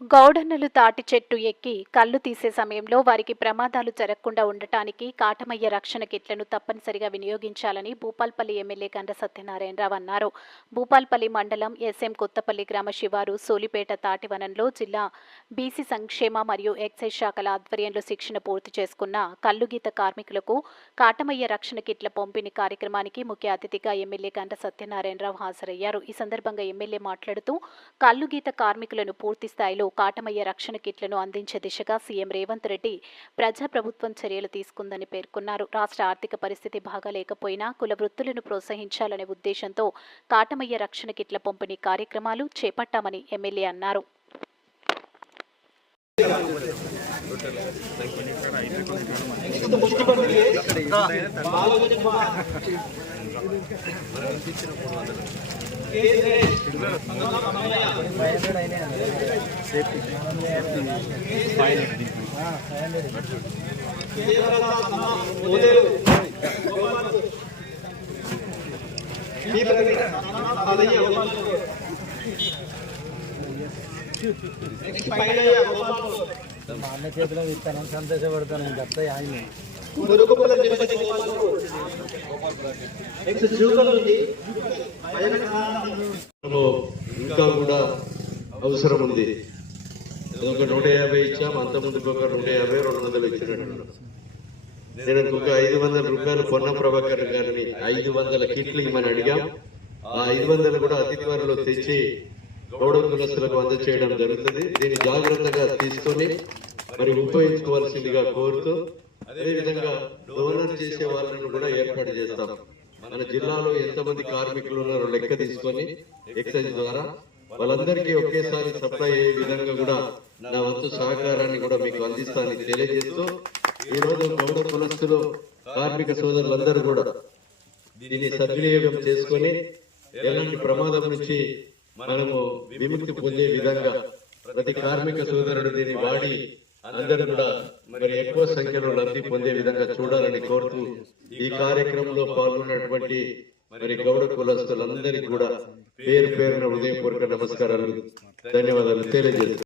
గౌడన్నలు తాటి చెట్టు ఎక్కి కళ్ళు తీసే సమయంలో వారికి ప్రమాదాలు జరగకుండా ఉండటానికి కాటమయ్య రక్షణ కిట్లను తప్పనిసరిగా వినియోగించాలని భూపాల్పల్లి ఎమ్మెల్యే గండ సత్యనారాయణరావు అన్నారు. భూపాల్పల్లి మండలం ఎస్ఎం కొత్తపల్లి గ్రామ శివారు సోలిపేట తాటివనంలో జిల్లా బీసీ సంక్షేమ మరియు ఎక్సైజ్ శాఖల ఆధ్వర్యంలో శిక్షణ పూర్తి చేసుకున్న కల్లుగీత కార్మికులకు కాటమయ్య రక్షణ కిట్ల పంపిణీ కార్యక్రమానికి ముఖ్య అతిథిగా ఎమ్మెల్యే గండ సత్యనారాయణరావు హాజరయ్యారు. ఈ సందర్భంగా ఎమ్మెల్యే మాట్లాడుతూ కల్లుగీత కార్మికులను పూర్తి స్థాయిలో కాటమయ్య రక్షణ కిట్లను అందించే దిశగా సీఎం రేవంత్ రెడ్డి ప్రజాప్రభుత్వం చర్యలు తీసుకుందని పేర్కొన్నారు. రాష్ట్ర ఆర్థిక పరిస్థితి బాగాలేకపోయినా కుల వృత్తులను ప్రోత్సహించాలనే ఉద్దేశంతో కాటమయ్య రక్షణ కిట్ల పంపిణీ కార్యక్రమాలు చేపట్టామని ఎమ్మెల్యే అన్నారు. మా అన్న చేతిలో ఇస్తాను సంతోషపడతాను ఇంకా కూడా అవసరం ఉంది. ఒక నూట యాభై ఇచ్చాం అంత ఒక నూట యాభై రెండు వందలు ఇచ్చినట్టు నేను ఒక ఐదు వందల రూపాయలు పొన్న ప్రభాకర్ గారిని ఐదు వందల కిట్లు ఇవ్వమని అడిగాం. ఆ ఐదు వందలు కూడా అతి త్వరలో తెచ్చి గౌడ కులస్తులకు అందచేయడం జరుగుతుంది. దీన్ని జాగ్రత్తగా తీసుకొని మరి ఉపయోగించుకోవాల్సిందిగా కోరుతూ అదేవిధంగా డోనర్ చేసే వాళ్ళని కూడా ఏర్పాటు చేస్తాం. మన జిల్లాలో ఎంతమంది కార్మికులు ఉన్నారో లెక్క తీసుకొని ఎక్సైజ్ ద్వారా వాళ్ళందరికీ ఒకేసారి సప్లై అయ్యే విధంగా కూడా నా వంతు సహకారాన్ని కూడా మీకు అందిస్తానని తెలియజేస్తూ ఈరోజు గౌడ కులస్తులు కార్మిక సోదరులందరూ కూడా దీన్ని సద్వినియోగం చేసుకొని ఎలాంటి ప్రమాదం నుంచి మనము విముక్తి పొందే విధంగా ప్రతి కార్మిక సోదరుడు దీన్ని వాడి అందరూ కూడా మరి ఎక్కువ సంఖ్యలో లబ్ధి పొందే విధంగా చూడాలని కోరుతూ ఈ కార్యక్రమంలో పాల్గొన్నటువంటి మరి గౌడ కులస్తులందరికీ కూడా పేరు పేరున హృదయపూర్వక నమస్కారాలు ధన్యవాదాలు తెలియజేస్తున్నాను